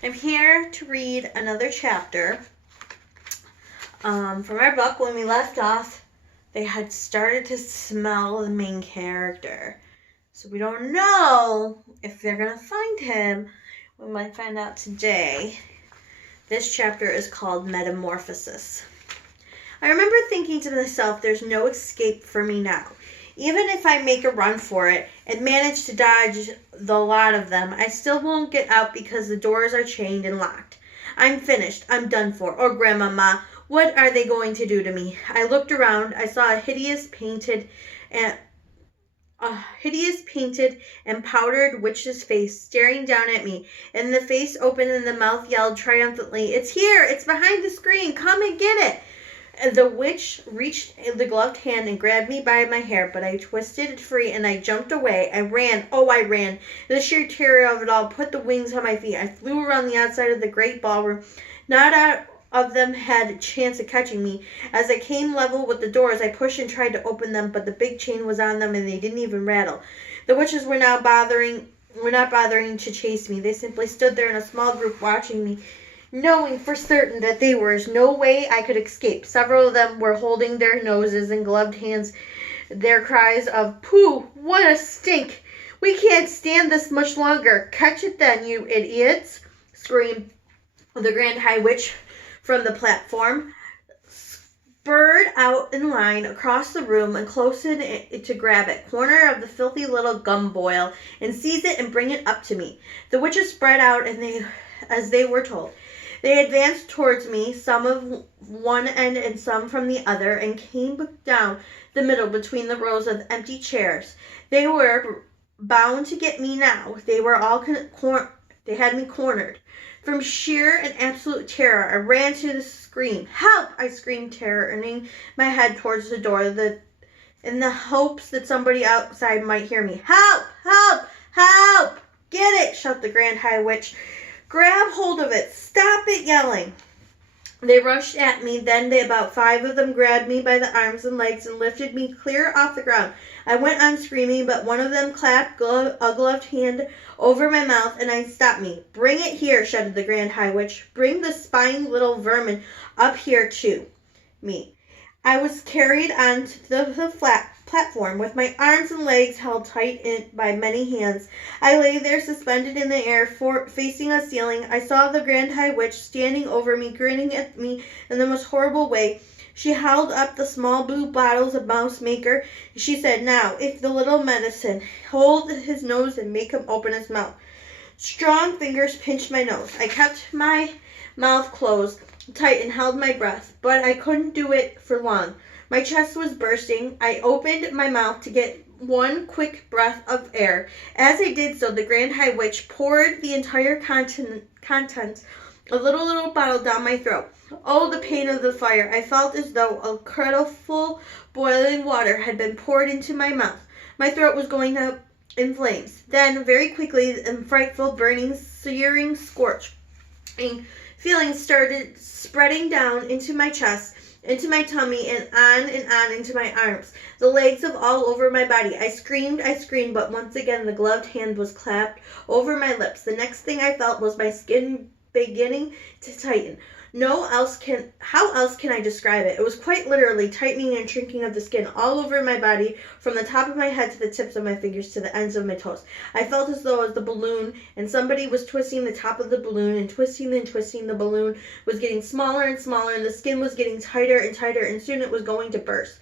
I'm here to read another chapter from our book. When we left off, they had started to smell the main character. So we don't know if they're going to find him. We might find out today. This chapter is called Metamorphosis. I remember thinking to myself, there's no escape for me now. Even if I make a run for it and manage to dodge the lot of them, I still won't get out because the doors are chained and locked. I'm finished. I'm done for. Oh, Grandmama, what are they going to do to me? I looked around. I saw a hideous painted and powdered witch's face staring down at me, and the face opened and the mouth yelled triumphantly, "It's here! It's behind the screen! Come and get it!" The witch reached the gloved hand and grabbed me by my hair, but I twisted it free and I jumped away. I ran. Oh, I ran. The sheer terror of it all put the wings on my feet. I flew around the outside of the great ballroom. Not out of them had a chance of catching me. As I came level with the doors, I pushed and tried to open them, but the big chain was on them and they didn't even rattle. The witches were not bothering to chase me. They simply stood there in a small group watching me, knowing for certain that there was no way I could escape. Several of them were holding their noses in gloved hands, their cries of, "Pooh, what a stink! We can't stand this much longer. Catch it then, you idiots!" screamed the Grand High Witch from the platform, spurred out in line across the room and close in to grab it, corner of the filthy little gum boil, and seize it and bring it up to me. The witches spread out as they were told. They advanced towards me, some of one end and some from the other, and came down the middle between the rows of empty chairs. They were bound to get me now. They were all they had me cornered. From sheer and absolute terror, I ran to the scream. "Help!" I screamed, turning my head towards the door, in the hopes that somebody outside might hear me. "Help! Help! Help! Get it!" shouted the Grand High Witch. "Grab hold of it. Stop it yelling." They rushed at me. Then about 5 of them grabbed me by the arms and legs and lifted me clear off the ground. I went on screaming, but one of them clapped a gloved hand over my mouth and stopped me. "Bring it here," shouted the Grand High Witch. "Bring the spying little vermin up here to me." I was carried onto the platform with my arms and legs held tight by many hands. I lay there suspended in the air, facing a ceiling. I saw the Grand High Witch standing over me, grinning at me in the most horrible way. She held up the small blue bottles of Mouse Maker. She said, "Now, if the little medicine, hold his nose and make him open his mouth." Strong fingers pinched my nose. I kept my mouth closed tight and held my breath, but I couldn't do it for long. My chest was bursting. I opened my mouth to get one quick breath of air. As I did so, the Grand High Witch poured the entire contents of the little bottle down my throat. Oh, the pain of the fire. I felt as though a kettle full boiling water had been poured into my mouth. My throat was going up in flames. Then, very quickly, a frightful, burning, searing, scorching feelings started spreading down into my chest, into my tummy, and on into my arms, the legs, all over my body. I screamed, but once again the gloved hand was clapped over my lips. The next thing I felt was my skin beginning to tighten. How else can I describe it? It was quite literally tightening and shrinking of the skin all over my body, from the top of my head to the tips of my fingers to the ends of my toes. I felt as though the balloon, and somebody was twisting the top of the balloon, and twisting the balloon was getting smaller and smaller, and the skin was getting tighter and tighter, and soon it was going to burst.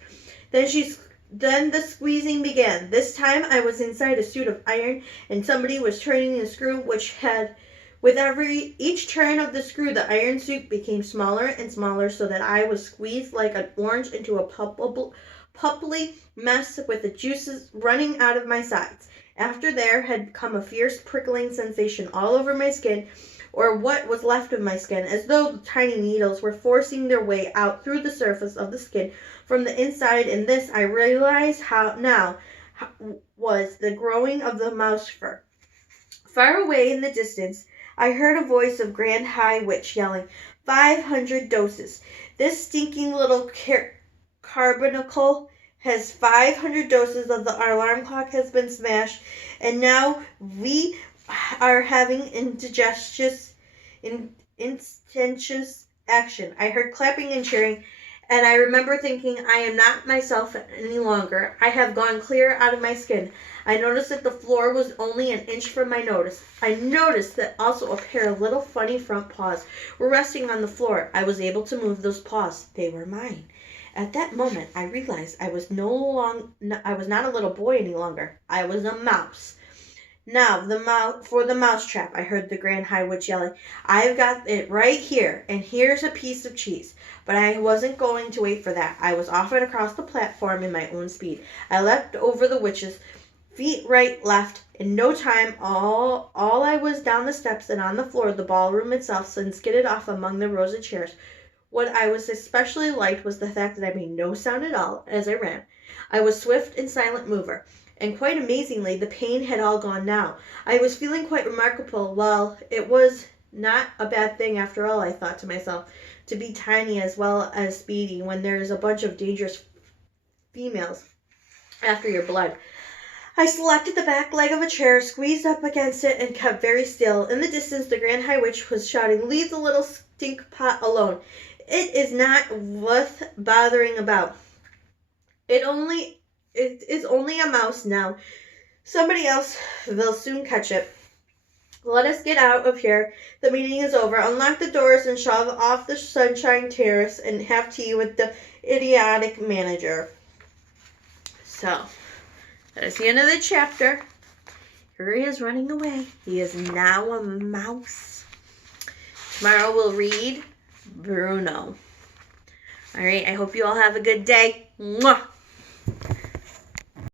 Then the squeezing began. This time I was inside a suit of iron, and somebody was turning the screw, with each turn of the screw, the iron suit became smaller and smaller, so that I was squeezed like an orange into a pulpy mess with the juices running out of my sides. After there had come a fierce prickling sensation all over my skin, or what was left of my skin, as though the tiny needles were forcing their way out through the surface of the skin from the inside, and this, I realized was the growing of the mouse fur. Far away in the distance, I heard a voice of Grand High Witch yelling, 500 doses. This stinking little carbuncle has 500 doses of the alarm clock has been smashed, and now we are having indigestion instantaneous action. I heard clapping and cheering, and I remember thinking, I am not myself any longer. I have gone clear out of my skin. I noticed that the floor was only an inch from my nose. I noticed that also a pair of little funny front paws were resting on the floor. I was able to move those paws. They were mine. At that moment, I realized I was not a little boy any longer. I was a mouse. Now, for the mousetrap, I heard the Grand High Witch yelling. I've got it right here, and here's a piece of cheese. But I wasn't going to wait for that. I was off and across the platform in my own speed. I leapt over the witches, feet right, left. In no time, all I was down the steps and on the floor of the ballroom itself and skidded off among the rows of chairs. What I was especially liked was the fact that I made no sound at all as I ran. I was swift and silent mover. And quite amazingly, the pain had all gone now. I was feeling quite remarkable. Well, it was not a bad thing after all, I thought to myself, to be tiny as well as speedy when there is a bunch of dangerous females after your blood. I selected the back leg of a chair, squeezed up against it, and kept very still. In the distance, the Grand High Witch was shouting, Leave the little stink pot alone. It is not worth bothering about. It is only a mouse now. Somebody else will soon catch it. Let us get out of here. The meeting is over. Unlock the doors and shove off the Sunshine Terrace and have tea with the idiotic manager. So, that is the end of the chapter. Here he is running away. He is now a mouse. Tomorrow we'll read Bruno. All right, I hope you all have a good day. Mwah!